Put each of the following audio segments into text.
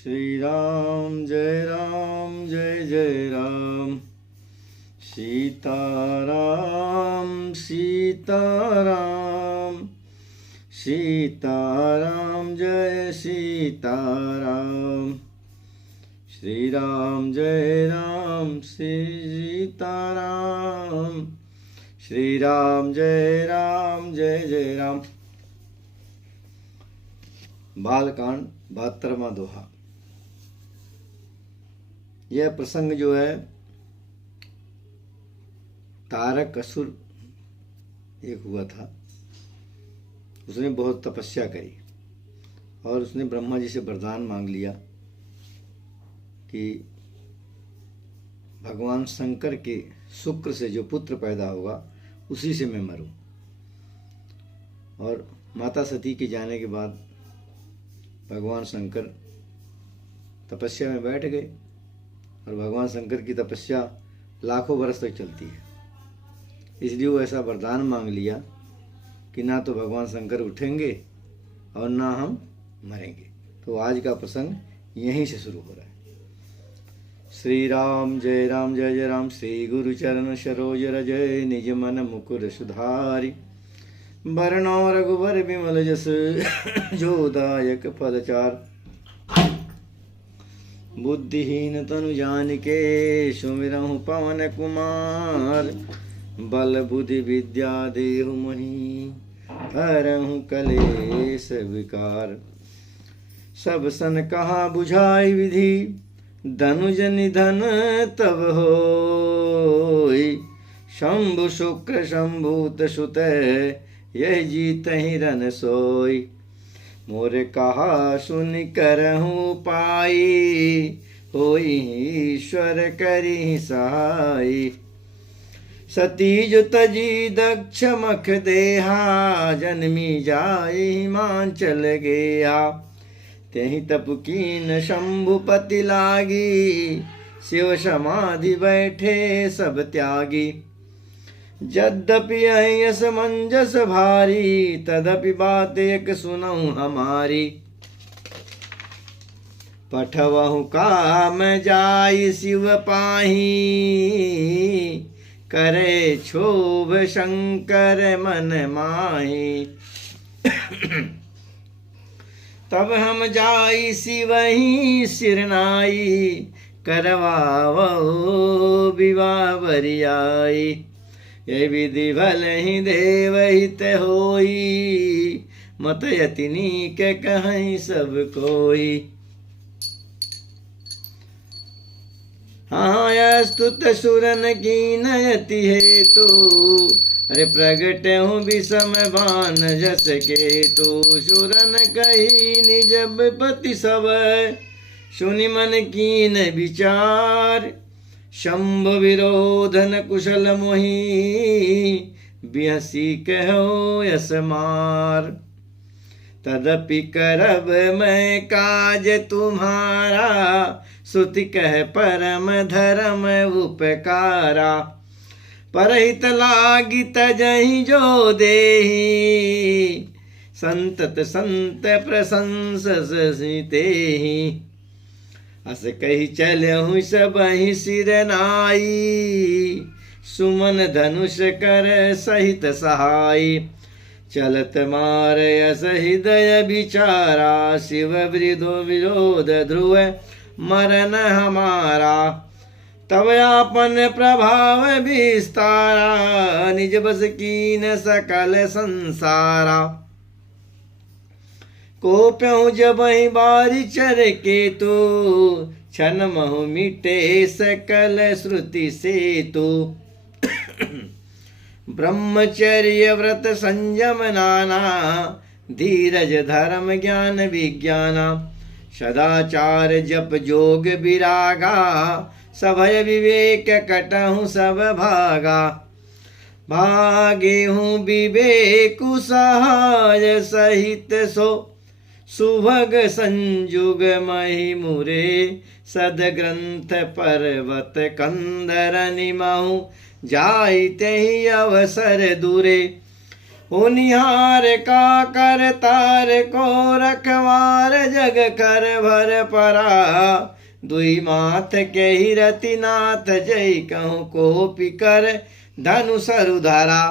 श्री राम जय जय राम। सीताराम सीताराम सीताराम जय सीताराम। श्री राम जय राम सीताराम। श्री राम जय जय राम। बालकांड 72वां दोहा। यह प्रसंग जो है, तारक असुर एक हुआ था। उसने बहुत तपस्या करी और उसने ब्रह्मा जी से वरदान मांग लिया कि भगवान शंकर के शुक्र से जो पुत्र पैदा होगा उसी से मैं मरूं। और माता सती के जाने के बाद भगवान शंकर तपस्या में बैठ गए और भगवान शंकर की तपस्या लाखों वर्ष तक चलती है। इसलिए वो ऐसा वरदान मांग लिया कि ना तो भगवान शंकर उठेंगे और ना हम मरेंगे। तो आज का प्रसंग यहीं से शुरू हो रहा है। श्री राम जय जय राम। श्री गुरु चरण सरोज रजय निज मन मुकुर सुधारि। वरणो रघुवर विमल जस जो दायक पदचार। बुद्धिहीन तनु जानिके सुमिरहु पवन कुमार। बल बुद्धि विद्या देहु मोहि हरहु कलेश विकार। सब सन कहा बुझाई विधि धनुज निधन तब होई। शंभु शुक्र शंभूत सुत यह जीत ही रन सोई। मोर कहा सुन करहु पाई होई ईश्वर करी सहाय। सती जो तजी दक्ष मख देहा जन्मी जाय हिमांचल गया। तेहि तप कीन शंभुपति लागी शिव समाधि बैठे सब त्यागी। यद्यपि यस मंजस भारी तदपि बात एक सुनऊं हमारी। पठवहु काम जाई शिव पाही करे क्षोभ शंकर मन माही। तब हम जाई शिवही सिरनाई करवावो विवाह बरियाई। ये विधि भल ही देव हित होई मत यतिनी के कहीं सब कोई। हाँ स्तुत सुरन की नयति है तो अरे प्रगट हूँ विषम बान जस के तो। सुरन कही निज पति सब सुनि मन कीन विचार। शंभ विरोधन कुशल मोहि बिहसी कहो यस मार। तदपि करब मैं काज तुम्हारा सुति कह परम धर्म उपकारा। परहित लागी तजहि जो देहि संतत संत प्रशंससितेहि। अस कही चलहु सबहि सिर नाई सुमन धनुष कर सहित सहाय। चलत मार यस हृदय विचारा शिव वृदो विरोध ध्रुव मरन हमारा। तब आपन प्रभाव विस्तारा निज बस कीन सकल संसारा। को प्यों जब बारी चर के तो छन महु मिटे सकल श्रुति से तो। ब्रह्मचर्य व्रत संयम नाना धीरज धर्म ज्ञान विज्ञाना। सदाचार जप जोग विरागा सभय विवेक कटहु सब भागा। भागे हूँ विवेकु सहाय सहित सो सुभग संजुग महि मुरे। सदग्रंथ पर्वत कंदर निमहु जाइते ही अवसर दूरे। होनिहार का कर तार को रखवार जग कर भर परा दुई माथ के ही रतिनाथ जय कहूँ को पिकर धनु सरुधारा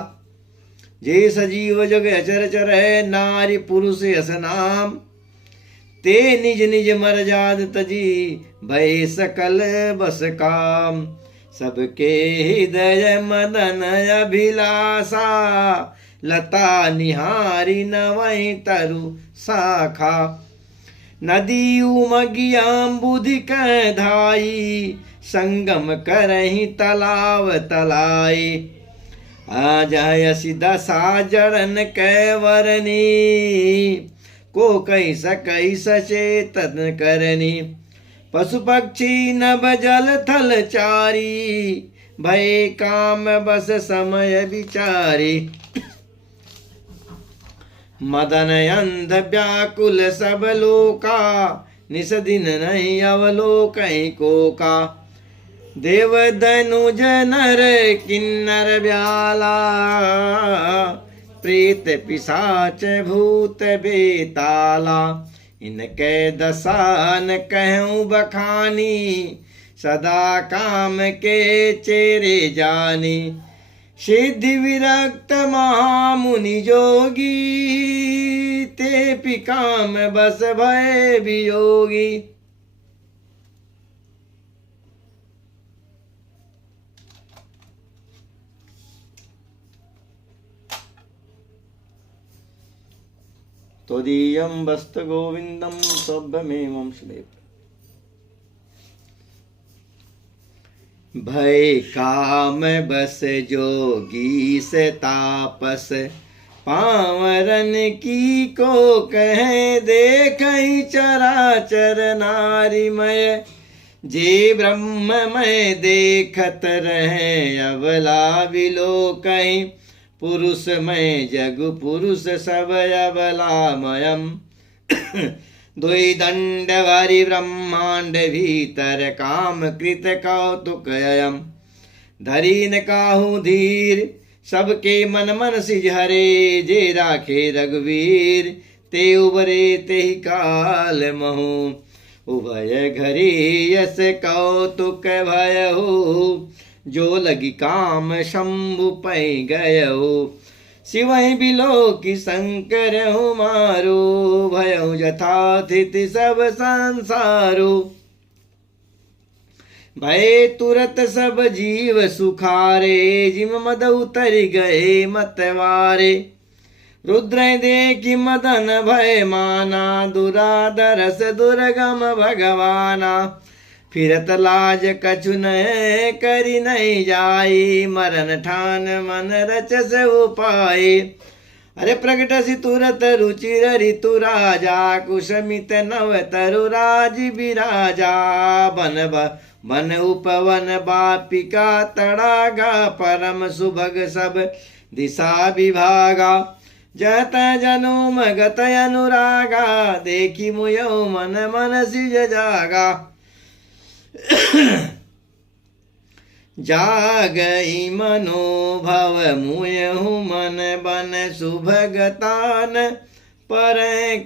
जे सजीव जग अचर चर है नारी पुरुष यस नाम ते निज निज मरजाद तजी भय सकल बस काम सबके हृदय मदन अभिलाषा लता निहारी नवै तरु शाखा नदी उमगियाम्बुधि कह धाई संगम करहि तलाव तलाई आ जायसि दशा जड़न कैवरनी को कई सचेतन करनी पशु पक्षी नभ जल थल चारी भय काम बस समय विचारी मदन अंध व्याकुल सब लोका निस दिन नहीं अवलोकहि को का देव धनुज नर किन्नर ब्याला प्रेत पिशाच भूत बेताला इनके दसान कहूँ बखानी सदा काम के चेरे जानी सिद्धि विरक्त महामुनि जोगी ते पिकाम बस भय वियोगी त्वदीयं वस्त गोविंदम सभ्यमेवं श्लेप भय काम बस जोगी से तापस पावरन की को कहे देखहि चराचर नारीमय जे ब्रह्ममय देखत रहे अबला विलोकहि पुरुषमय जग पुरुष सब अबलामयम् द्वै दंड वारी ब्रह्मांड भीतर काम कृत कौतुकयम् धरी न काहू धीर सबके मन मन सिझरे जे राखे रघुवीर ते उबरे ते ही काल महु उभय घरी यस कौतुक भयहु जो लगी काम शंभु पै गयहु शिवहि बिलो की शंकर हूँ मारो भयउ यथाथिति सब संसारो भय तुरत सब जीव सुखारे जिम मद उतर गए मतवारे रुद्र देखि मदन भय माना दुराधरस दुर्गम भगवाना फिरत लाज कछु न करी नहीं जाई मरण ठान मन रचस उपाय अरे प्रगट सि तुरत रुचिर ऋतु राजा कुशमित नव तरु राज विराजा बन उपवन बापिका तड़ागा परम सुभग सब दिशा विभागा जत जनुम गत अनुरागा देखी मुयो मन मन सिज जागा जागई मनोभव मुयहु मन बन सुभगतान पर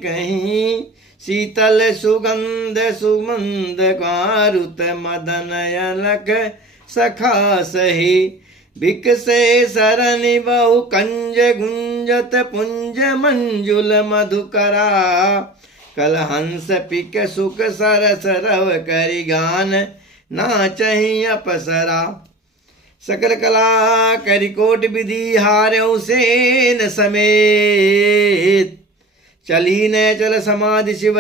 कहीं शीतल सुगंध सुमंद कारुत मदन अलख सखा सही भिक से सरनि बहु कंज गुंजत पुंज मंजुल मधुकरा कल हंस पिक सुख सरस रव करि गान नाचहि अपसरा सकल कला करि कोट विधि हार्यउ सेन समेत चली न चल समाधि शिव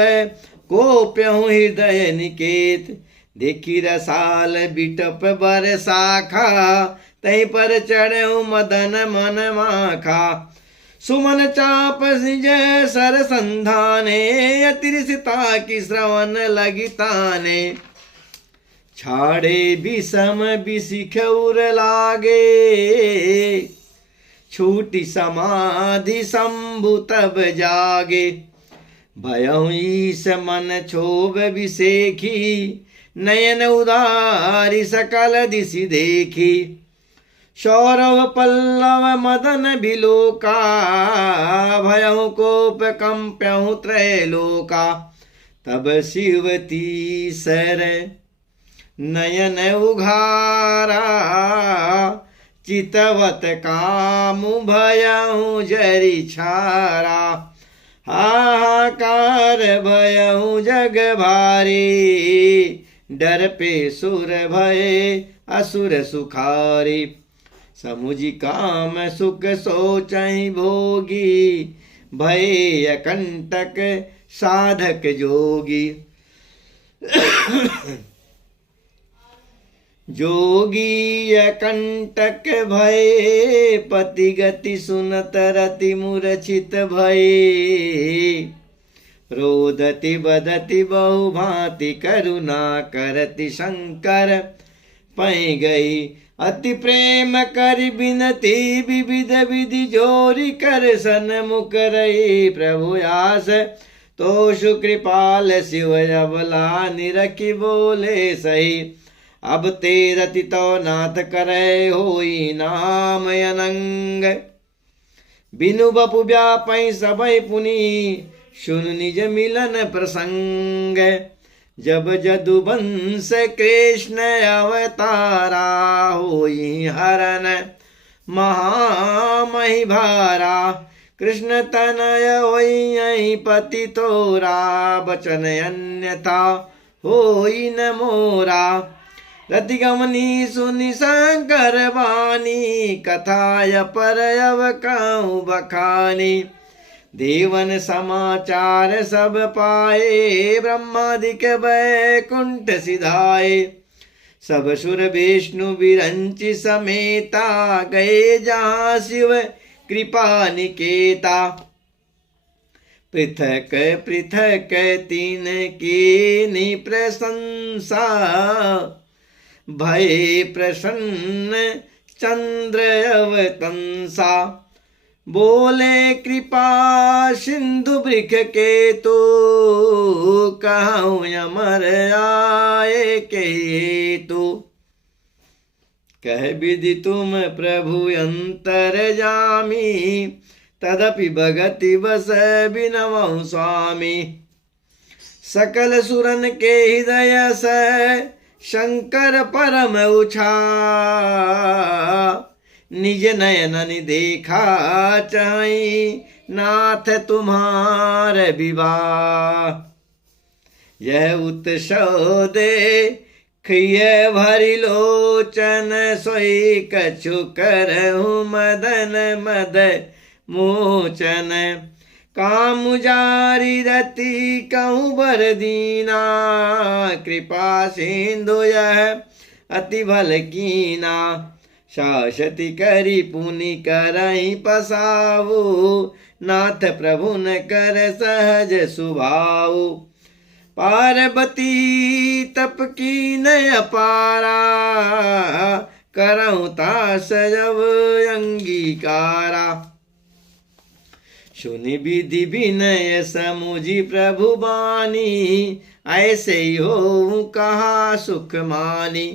कोप्यहु हृदय निकेत देखी रसाल बिटप बर शाखा तहीं पर चढ़ऊ मदन मन माखा सुमन चाप सिंज सर संधाने अतिरिसिता की श्रवण लगिताने छाड़े विषम बिसिखौर लागे छूटी समाधि शंभु तब जागे भयउ ईश मन क्षोभ विसेखी नयन उदारी सकल दिशि देखी सौरव पल्लव मदन बिलोका, भयहु कोप कंप्यहु त्रैलोका। तब शिव तीसर नयन उघारा, चितवत कामु भयहु जरि छारा। हाहाकार भयहु जग भारी, डर पे सुर भये असुर सुखारी। समुझि काम सुख सोचहि भोगी, भये अकंटक साधक जोगी। जोगी अकंटक भये, पति गति सुनत रति मूर्छित भये। रोदति बदति बहु भांति, करुणा करति शंकर पै गई। अति प्रेम करि बिनती, विविध विधि जोरी कर सन्मुख रही। प्रभु आस तोषु कृपाल, शिव अबला निरखि बोले सही। अब ते रति तो नाथ करे, होई नाम अनंग। बिनु बपु व्यापै सबई पुनि, सुन निज मिलन प्रसंग। जब जदुवंश कृष्ण अवतारा, होई हरन महामहि भारा। कृष्ण तनय होई पति तोरा, बचन अन्यथा होई न मोरा। रति गमनी सुनि शंकर वाणी, कथाय पर अव कहूँ बखानी। देवन समाचार सब पाए, ब्रह्मादिक वैकुंठ सिधाए। सब सुर विष्णु विरंचि समेता, गए जहाँ शिव कृपा निकेता। पृथक पृथक तीन की प्रशंसा, भय प्रसन्न चंद्र अवतंसा। बोले कृपा सिंधु वृख के तो, कहूँ अमर आए के तो। कह विधि तुम प्रभु अंतरजामी, तदपि भगति बस बिनवहु स्वामी। सकल सुरन के हृदय से शंकर परम उछा, निज नयननि देखा चाहि, नाथ तुम्हार विवाह। यह उत्सव देखिए भरि लोचन, सोई कछु करहु मदन मद मोचन। काम जारी रति कहूँ बर दीना, कृपा सिंधु यह अति भल कीना। शाश्वती करी पुनि करहि पसाऊ, नाथ प्रभु न कर सहज सुभाऊ। पार्वती तप कीन अपारा, करहु तास जब अंगीकारा। सुनि विधि विनय समुझि प्रभु बानी, ऐसे ही हो कहा सुख मानी।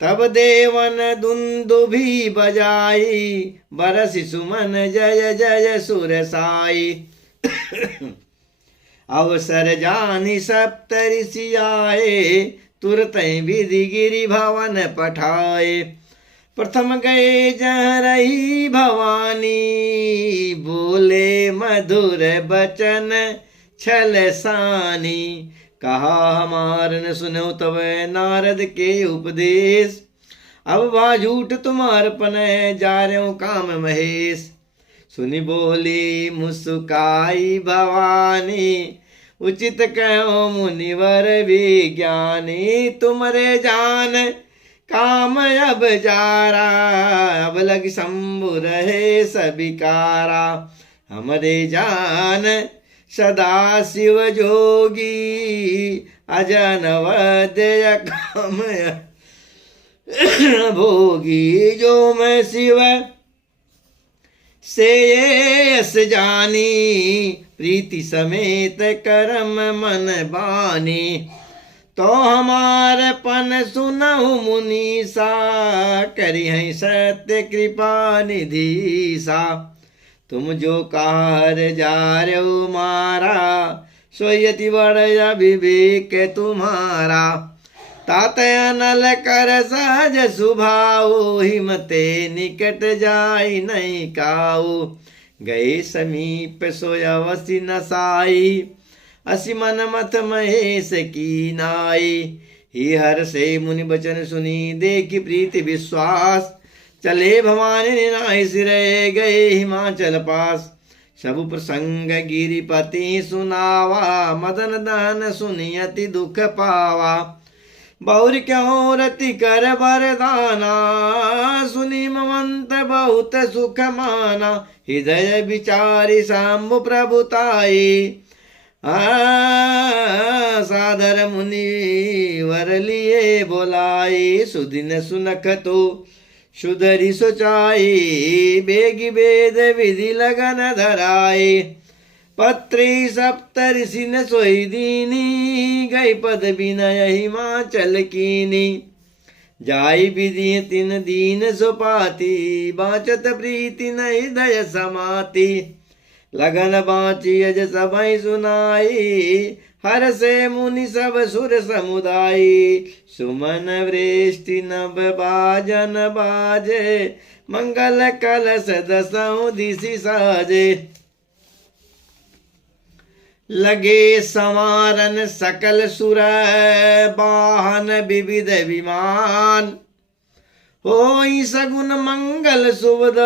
तब देवन दुंदुभि बजाई, बरसि सुमन जय जय सुर साई। अवसर जानि सप्त ऋषि आए, तुरत विधि गिरि भवन पठाए। प्रथम गए जहाँ रही भवानी, बोले मधुर बचन छल सानी। कहा हमार न सुनो तब नारद के उपदेश, अब बा झूठ तुम्हार पन जा रहे काम महेश। सुनि बोली मुस्काई भवानी, उचित कहो मुनिवर विज्ञानी। तुमरे जान काम अब जारा, अब लग शंभु रहे सबिकारा। हमरे जान सदा शिव जोगी, अजनवद्य काम भोगी। जो मैं शिव से यस जानी, प्रीति समेत करम मन बानी। तो हमार पन सुनहु मुनीसा, करी है सत्य कृपा निधि सा। तुम जो कार जा रे मारा, सोयति बड़ विवेक तुम्हारा। तात अनल कर सहज सुभाओ, हिमते निकट जाई नहीं काऊ। गए समीप सोय अवसि नसाई, असि मन मथ महेश की नाई। ही हर से मुनि बचन सुनी, देखी प्रीति विश्वास। चले भवानी नाहि सिर, गए हिमाचल पास। सब प्रसंग गिरिपति सुनावा, मदन दहन सुनि अति दुख पावा। बहुर क्यों रति कर बरदाना, सुनि ममंत बहुत सुख माना। हृदय विचारी शंभु प्रभुताई, सादर मुनि वर लिए बोलाई। सुदिन सुनख तो सुधरी सोचाई, बेगी वेद विधि लगन धराई। पत्री सप्त ऋषि न सोई दीनी, गई पद विनय हिमाचल कीनी। जाई विधि तिन दीन सुपाती, बाचत प्रीति न हृदय समाती। लगन बाची अज सबई सुनाई, हर से मुनि सब सुर समुदायी। सुमन वृष्टि नभ बाजन बाजे, मंगल कलश दसों दिशि साजे। लगे संवारन सकल सुर, वाहन विविध विमान। होई सगुन मंगल सुबद,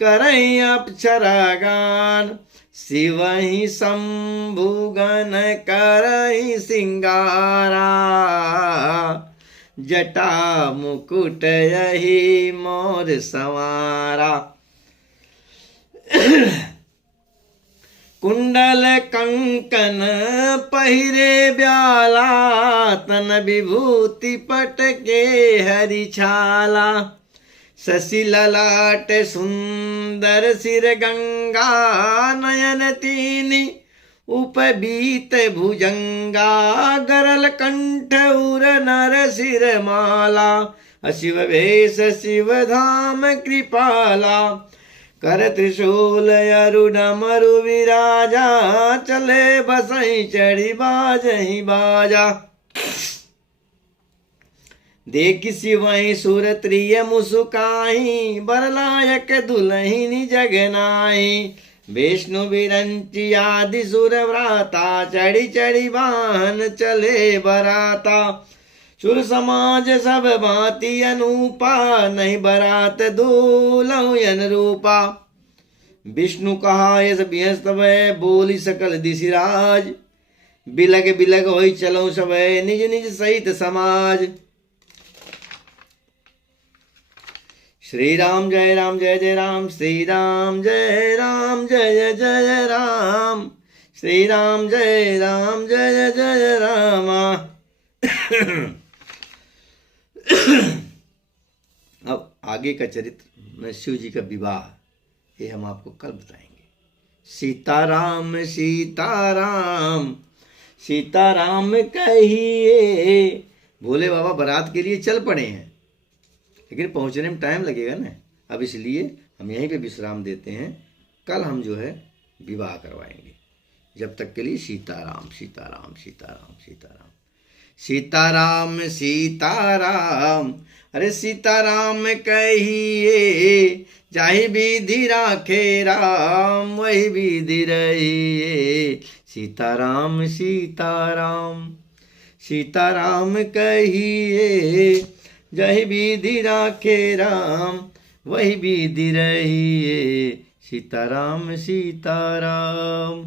करई अप्सरा गान। शिव ही शंभु गण करई सिंगारा, जटा मुकुट यही मोर संवारा। कुंडल कंकन पहिरे ब्याला, तन विभूति पट के हरि छाला। शशि ललाट सुंदर सिर गंगा, नयन तीनि उपबीत भुजंगा। गरल कंठ उर नर सिर माला, अशिव भेष शिव धाम कृपाला। कर त्रिशूल अरुण मरु विराजा, चले बसई चढ़ी बाजही बाजा। देखि शिवहि सुर त्रिय मुसुकाई, बरलायक दुलहिनी जगनाई। विष्णु विरंची आदि सुर व्राता, चढ़ी चढ़ी वाहन चले बराता। सुर समाज सब भांति अनूपा, नहीं बरात दूलहु अनुरूपा। विष्णु कहा यस बिहस तबै, बोली सकल दिशिराज। बिलग बिलग होई चलो सबे, निज निज सहित समाज। श्री राम जय जय राम, श्री राम जय जय राम। श्री राम जय जय राम। अब आगे का चरित्र में शिव जी का विवाह, ये हम आपको कल बताएंगे। सीताराम सीताराम सीताराम कहिए, भोले बाबा बारात के लिए चल पड़े हैं, लेकिन पहुंचने में टाइम लगेगा ना। अब इसलिए हम यहीं पे विश्राम देते हैं। कल हम जो है विवाह करवाएंगे। जब तक के लिए सीताराम सीताराम सीताराम सीताराम सीताराम सीताराम। अरे सीताराम कहिए, जाहि विधि राखे राम, वही विधि रहिए। सीताराम सीताराम सीताराम कहिए, जहि विधि राखे राम, वही विधि रहिए। सीताराम सीताराम।